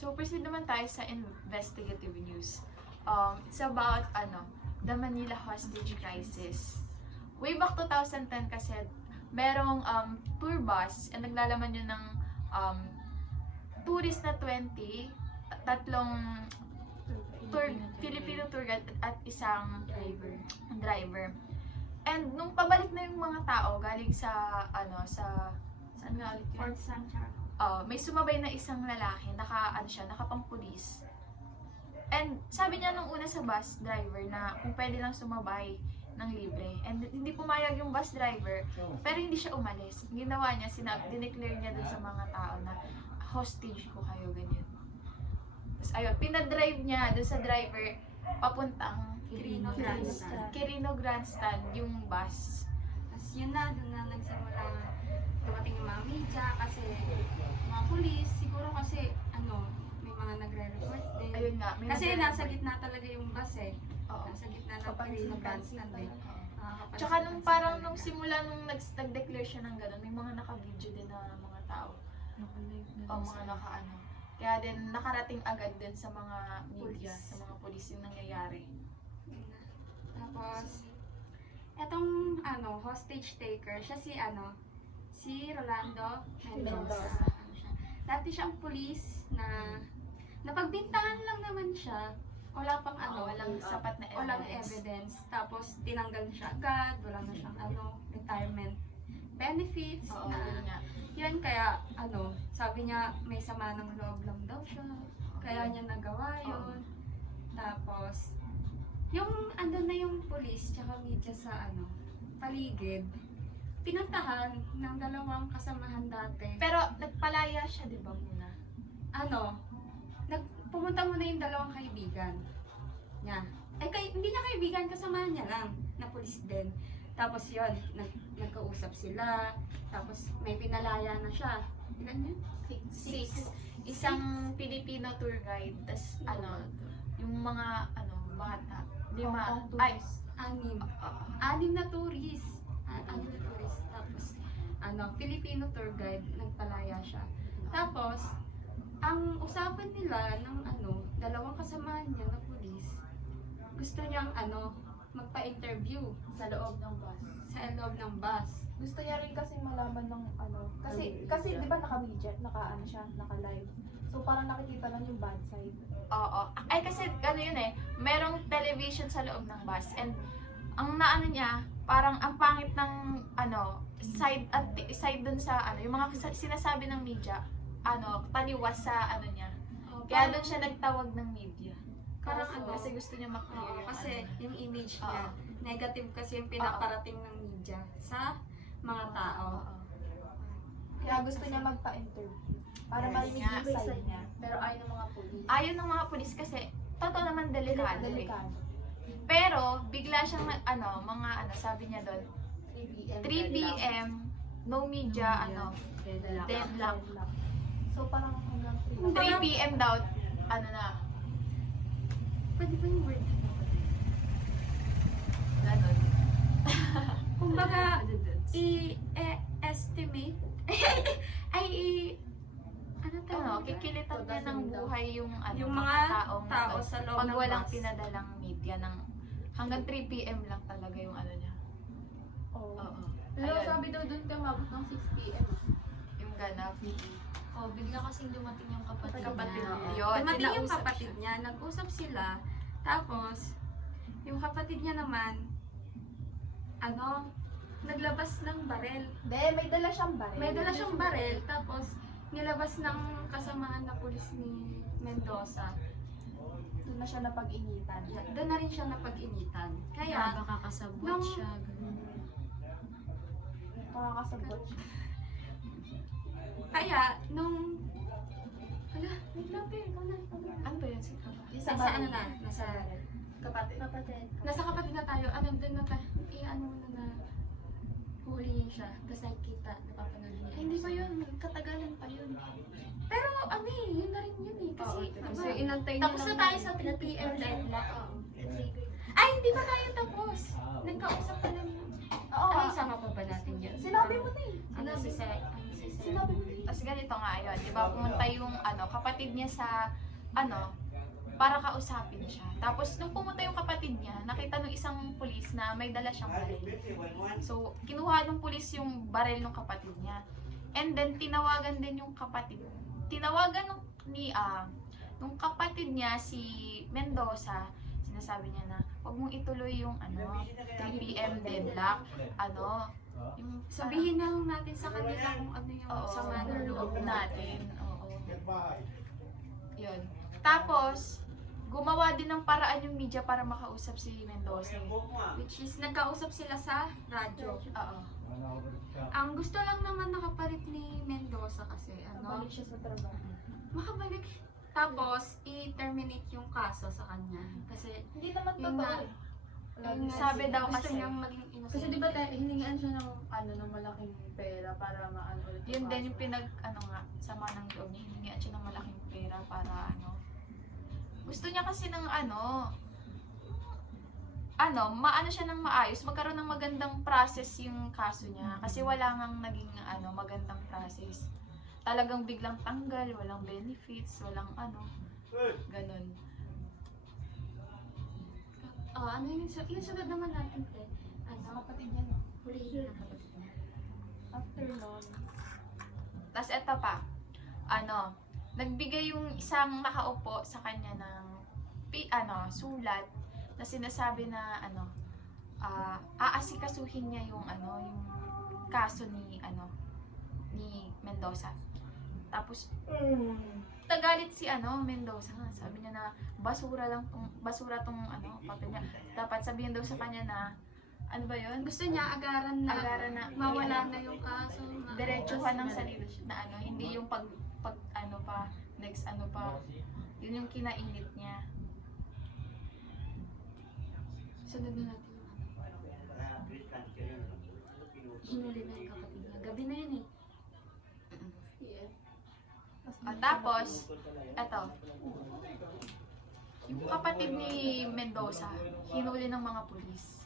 So, proceed naman tayo sa investigative news. It's about, the Manila hostage crisis. Way back 2010 kasi, merong tour bus, and naglalaman yun ng tourist na 20, tatlong Filipino tour guide at isang driver. And nung pabalik na yung mga tao galing sa saan nga ulit yun? Fort Santiago. May sumabay na isang lalaki, nakapang-pulis. And sabi niya nung una sa bus driver na kung pwede lang sumabay ng libre. And hindi pumayag yung bus driver, pero hindi siya umalis. Ginawa niya, dineclare niya dun sa mga tao na hostage ko kayo, ganyan. Tapos ayun, pinadrive niya dun sa driver papuntang Quirino Grandstand yung bus. Tapos yun na, doon na nagsimula dumating yung mga media kasi mga pulis, siguro kasi may mga nagre-report din. Ayun nga. Kasi nasa gitna talaga yung bus eh. Oo. Nasa gitna ng Quirino Grandstand eh. Tsaka nung simula nung nag-declare siya ng gano'n, may mga naka-video din na mga tao. Mga naka-ano. Kaya din nakarating agad din sa mga media, sa mga pulis yung nangyayari. Tapos, etong hostage taker, siya si Rolando Mendoza. Dati siyang pulis na napagbintangan lang naman siya. Wala pang Walang sapat na walang evidence. evidence. Tapos tinanggal na siya agad, wala na siyang retirement benefits. Oo, yun nga. Yun kaya sabi niya may sama ng loob lang daw siya. Kaya niya nagawa yun. Tapos yung na yung police tsaka media sa paligid, pinuntahan ng dalawang kasamahan dati. Pero nagpalaya siya, di ba muna? Pumunta muna yung dalawang kaibigan niya. Hindi niya kaibigan, kasamahan niya lang na pulis din. Tapos yun, nagkausap sila. Tapos may pinalaya na siya. Ilan yun? Six. Isang Filipino tour guide, tas yung mga bata. Anim na tourist. Tapos Filipino tour guide, nagpalaya siya. Tapos ang usapan nila ng dalawang kasamahan niya na pulis, gusto niyang magpa-interview Sa loob ng bus. sa loob ng bus. Gusto niya rin kasi malaman ng kasi di ba naka-video, naka-live. So parang nakikita lang yung bad side. Oo. Ay, kasi yun merong television sa loob ng bus. And ang niya, parang ang pangit ng side dun sa yung mga sinasabi ng media, taliwas sa niya. Kaya doon siya nagtawag ng media. Parang Kasi gusto niya Oo, maklear. kasi yung image niya, negative kasi yung pinaparating ng media sa mga tao. Kaya gusto niya magpa-interview. Para Yes. marinig yung Yes. side niya. Pero ayaw ng mga police. Ayaw ng mga pulis kasi totoo naman delikado eh. Delikado. Pero bigla siyang sabi niya doon, 3 p.m. no media, deadlock. So parang hanggang 3 p.m. daw, na, Pwede ba yung word? ganon. Kumbaga, i-estimate, Kikilitan niya ng buhay yung mga tao nandun. sa loob Pag ng walang bus. pinadalang media hanggang 3 p.m. lang talaga yung niya. Oh. Oo. Pero Ayun. sabi daw doon kamabot ng 6 p.m. Yung ganap. Bigla kasing dumating yung kapatid Kapatid niya. yun. Dumating yung kinausap kapatid siya. niya, nag-usap sila, tapos, yung kapatid niya naman, naglabas ng barel. May dala siyang baril. May dala siyang barel, tapos, nilabas ng kasamahan na pulis ni Mendoza. Doon na siya napag-initan. Doon na rin siya napag-initan. Kaya, Baka kasabot nung- siya. Ganun. Makakasabot siya. wait lang, ikaw na. Ano ba yun? Nasa nasa Kapatid. nasa kapatid na tayo, doon na tayo, na huhulihin siya, kasi kita, napapanood niya. Hindi pa yun. Katagalan pa yun. Pero yun na rin yun eh, kasi, Kasi inantay niya tapos na lang tayo sa 3 p.m. deadlock. Ay, hindi pa tayo tapos. Nagkausap pa lang yun. Oo. Ay, sama pa ba natin yun? Sinabi mo na eh. Ano si Sir? Sinabi mo na eh. tas ganito nga yun, di ba, pumunta yung kapatid niya sa, para kausapin siya. Tapos, nung pumunta yung kapatid niya, nakita nung isang pulis na may dala siyang baril. So, kinuha nung pulis yung baril ng kapatid niya. And then, tinawagan din yung kapatid. Tinawagan nung kapatid niya, si Mendoza, sinasabi niya na, huwag mong ituloy yung 3 PM deadlock, yung Sabihin na lang natin sa kanila kung ano yung sama ng loob natin. Oo. Yun. Tapos, gumawa din ng paraan yung media para makausap si Mendoza. Which is, nagkausap sila sa radyo. Oo. Ang gusto lang naman nakapalit ni Mendoza kasi, Nabalik siya sa trabaho. makabalik. Tapos, i-terminate yung kaso sa kanya. Kasi, Hindi naman Yun totoo. nga. eh. ayun nga, Sabi daw gusto kasi- niyang maging innocent. Kasi di ba hiningaan siya ng ng malaking pera para maano ulit. Yun din yung sama ng loob niya. Hiningian siya ng malaking pera para Gusto niya kasi ng maano siya ng maayos, magkaroon ng magandang process yung kaso niya. Kasi wala ngang naging magandang process. Talagang biglang tanggal, walang benefits, walang ganun. Yung sunod naman natin, Kapatid niya, no? hulihin ang kapatid niya. After nun, Tapos eto pa, nagbigay yung isang nakaupo sa kanya ng sulat na sinasabi na aasikasuhin niya yung kaso ni Mendoza. Tapos tagalit si Mendoza. Sabi niya na basura tong papel niya. Dapat sabihin daw sa kanya na ano ba 'yun? Gusto niya agaran na mawala na yung kaso. Diretsuhan ng sarili na hindi yung pag next yun yung kinainit niya. Sunod na natin yung hinuli na yung kapatid niya. Gabi na yun eh. Tapos eto, yung kapatid ni Mendoza hinuli ng mga pulis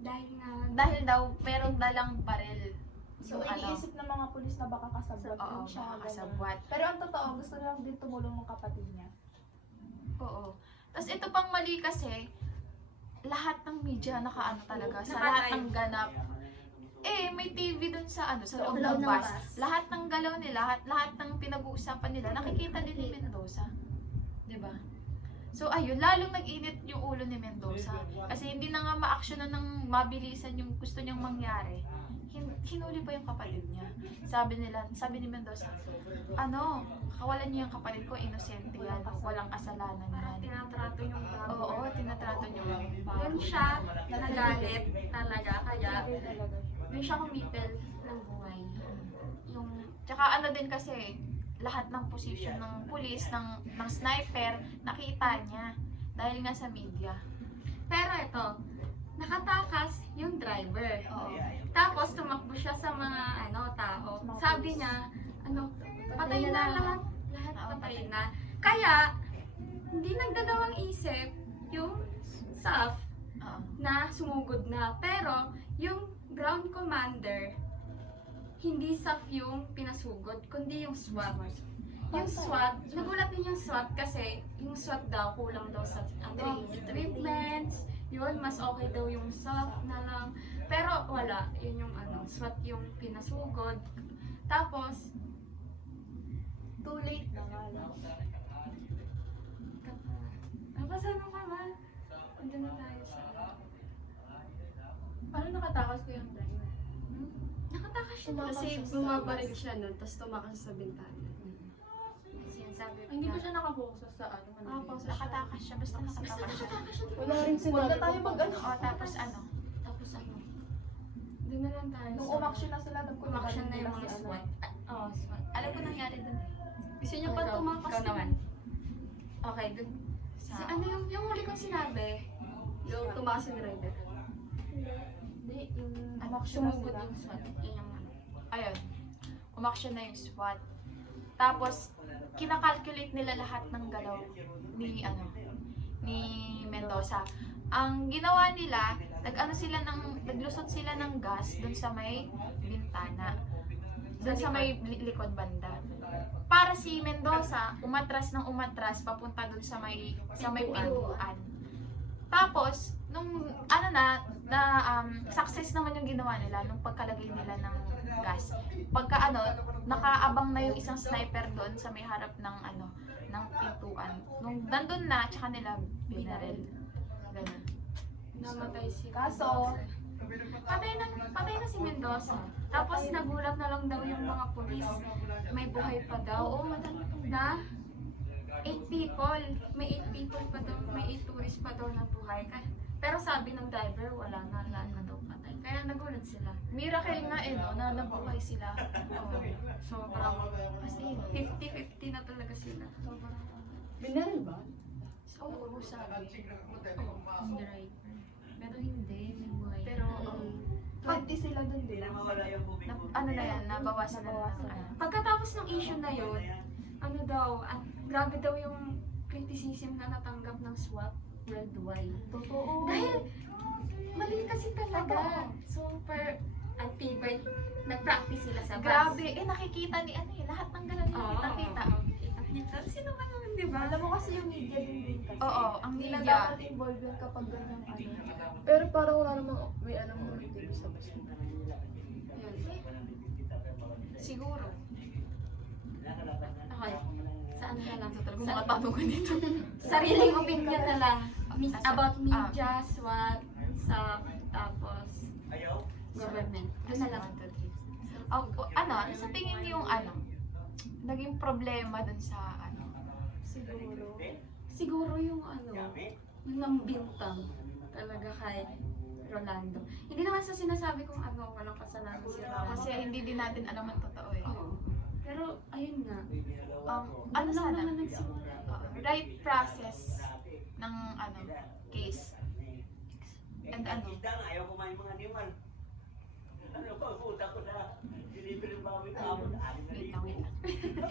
dahil daw merong dalang baril. so Yung iniisip ng mga pulis na baka kasabwat Oo, din siya. ganun. makakasabwat. Pero ang totoo, gusto lang din tumulong ng kapatid niya. Oo. Tapos ito pang mali kasi, lahat ng media talaga, sa Nakalive. lahat ng ganap. May TV dun sa sa loob ng bus. Lahat ng galaw nila, lahat ng pinag-uusapan nila, nakikita din ni Mendoza. 'Di ba? So ayun, lalong nag-init yung ulo ni Mendoza. Kasi hindi na nga ma-actionan ng mabilisan yung gusto niyang mangyari. Hinuli pa yung kapatid niya. Sabi ni Mendoza, kawalan niyo yung kapatid ko, inosente yan, walang kasalanan Parang yan. tinatrato yung bago. Oo, tinatrato niyo yung Doon siya nagalit talaga. Kaya Grabe talaga. doon siya kumipel ng buhay. Yung Tsaka din kasi, lahat ng position ng pulis, ng sniper, nakita niya. Dahil nga sa media. Pero ito, nakatakas yung driver. Oo. Tapos tumakbo siya sa mga tao. Sabi niya, patay na lahat. Lahat Oo, patay na. Kaya, hindi nagdalawang isip yung SAF Oo. na sumugod na. Pero, yung ground commander, hindi SAF yung pinasugod, kundi yung SWAT. Yung SWAT, nagulat din yung SWAT kasi yung SWAT daw kulang daw sa equipments. Yun, mas okay daw yung SAF na lang. Pero wala, yun yung SWAT yung pinasugod. Tapos, Too late na nga lang. tapos ano ka ba? Andun na tayo sa... Paano nakatakas ko yung driver? Nakatakas siya na. Kasi bumabaril siya nun, tapos tumakas sa bintana. Sinasabi Ay, hindi ba siya nakapokus sa Nakatakas siya, basta nakatakas siya. Wala rin sinabi. Huwag na tayo Tapos Tapos doon na lang tayo. Nung umaksyon na sila, umaksyon na yung mga SWAT. SWAT. Alam ko nangyari dun. Gusto niya pa tumakas Ikaw naman. Okay, dun. Sa, Yung huli kong sinabi, yung tumakas yung rider. Hindi, yung umaksyon na sumugod sila. yung SWAT. Yun yung ayun, umaksyon na yung SWAT. Tapos, kinakalculate nila lahat ng galaw ni Mendoza. Ang ginawa nila, naglusot sila ng gas dun sa may bintana. Doon sa may likod banda. Para si Mendoza, umatras ng umatras papunta doon sa may pintuan. Tapos, nung success naman yung ginawa nila nung pagkalagay nila ng gas. Pagka nakaabang na yung isang sniper doon sa may harap ng ng pintuan. Nung nandun na, tsaka nila binaril. Ganun. Namatay si Kaso, patay na si Mendoza. Tapos nagulat na lang daw yung mga pulis. May buhay pa daw. Oo, madami pang Na 8 people. May 8 people pa daw. May 8 tourists pa daw na buhay. Pero sabi ng driver, wala na daw patay. Kaya nagulat sila. miracle nga no, na nabuhay sila. Oo. Sobrang, kasi 50-50 na talaga sila. Binaril ba? Oo, sabi. Ang driver. Pero hindi, may buhay. Pero, 20 sila dun din. na yan, nabawasan na lang. Pagkatapos ng issue na yun, grabe daw yung criticism na natanggap ng SWAT worldwide. Totoo. Dahil, mali kasi talaga. Super anti-bird. Nag-practice sila sa bus. Grabe, nakikita ni lahat ng ganun nakikita. Kita. Sino ka naman, di ba? Alam mo kasi yung media din kasi. Oo, ang Hindi na media. dapat involved yun kapag ganyan Pero parang wala namang may alam mo activist sa basta. Siguro. Okay. Saan na lang? Talagang mga tanong ko dito. Sariling opinion na lang. About Ah. media, SWAT, tapos government. Doon na lang. Sa tingin niyo yung naging problema dun sa Siguro. Siguro yung yung nambintang talaga kay Rolando. Hindi naman sa sinasabi kong walang kasalanan si Rolando. kasi hindi din natin alam ang totoo eh. Oo. Pero, ayun nga. Ano lang sana? naman nagsimula. Right process ng case. And Ayaw kumain mga animal. Ano pa, utang ko na delivery bawi kahapon. wait lang.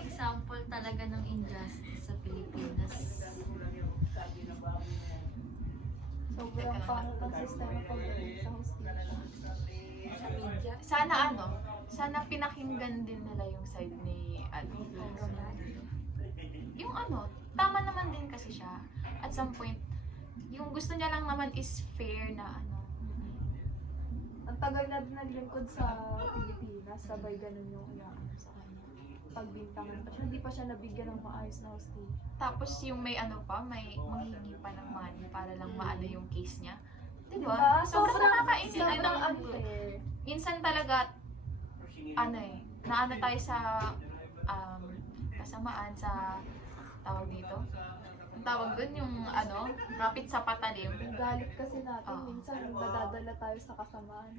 Example talaga ng injustice sa Pilipinas. Sobrang pangit ang sistema pagdating sa hostility. Sa media. Sana pinakinggan din nila yung side ni Rolando. yung tama naman din kasi siya. At some point, yung gusto niya lang naman is fair na Ang tagal na din naglingkod sa Pilipinas, sabay ganun yung inaano sa kanya. Pagbintangan pa siya, hindi pa siya nabigyan ng maayos na hostility. Tapos yung may may manghihingi pa ng money para lang maano yung case niya. Diba? Diba? Sobrang nakakainit. Sobrang unfair. Minsan talaga, naano tayo sa kasamaan sa tawag dito. Ang tawag dun yung kapit sa patalim. Yung galit kasi natin, Oo. minsan nadadala tayo sa kasamaan.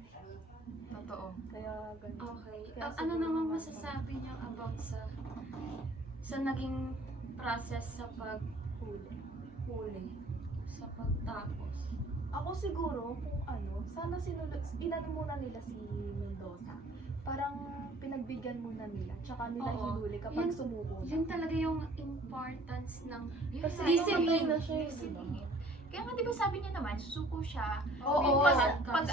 Totoo. Kaya ganun. Okay. Kaya Ano siguro naman naman, masasabi niyo about sa naging process sa paghuli? Sa pagtapos? Ako siguro, kung sana inano muna nila si Mendoza. Parang pinagbigyan muna nila, tsaka nila Oo. hinuli kapag Yun- sumuko. Yun talaga yung importance ng Kasi listening. patay na siya eh, Listening. Kaya nga di ba sabi niya naman, susuko siya. Oo. Pag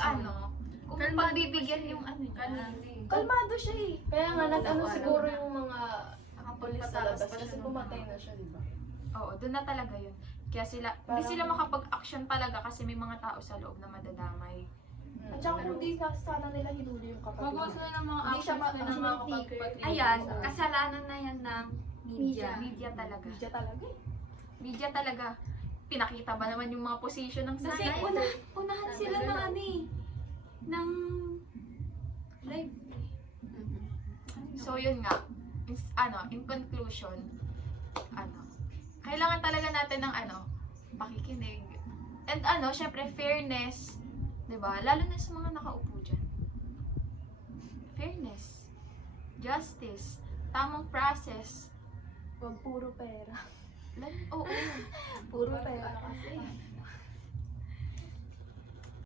kung Kalmado pagbibigyan siya yung Kanina. Kalmado siya eh. Kaya nga nag-ano Oo, siguro yung mga polis sa Patalas labas pa siya kasi ng pumatay na siya, di ba? Oo, doon na talaga yun. Kaya hindi Parang- sila makapag-action talaga kasi may mga tao sa loob na madadamay. At saka kung di sana nila hinuli yung kapatid. Magawa sila ng mga Hindi siya actions na ma- makakapagpatrigger. Ayan, kasalanan na yan ng media. Media talaga. Media talaga eh. Media talaga. Pinakita ba naman yung mga position ng Kasi nanay? unahan sila ng ng live. So yun nga, in conclusion, kailangan talaga natin ng pakikinig. And syempre fairness, 'di ba? Lalo na sa mga nakaupo diyan. Fairness, justice, tamang process. Huwag puro pera. Oo. Puro pera kasi.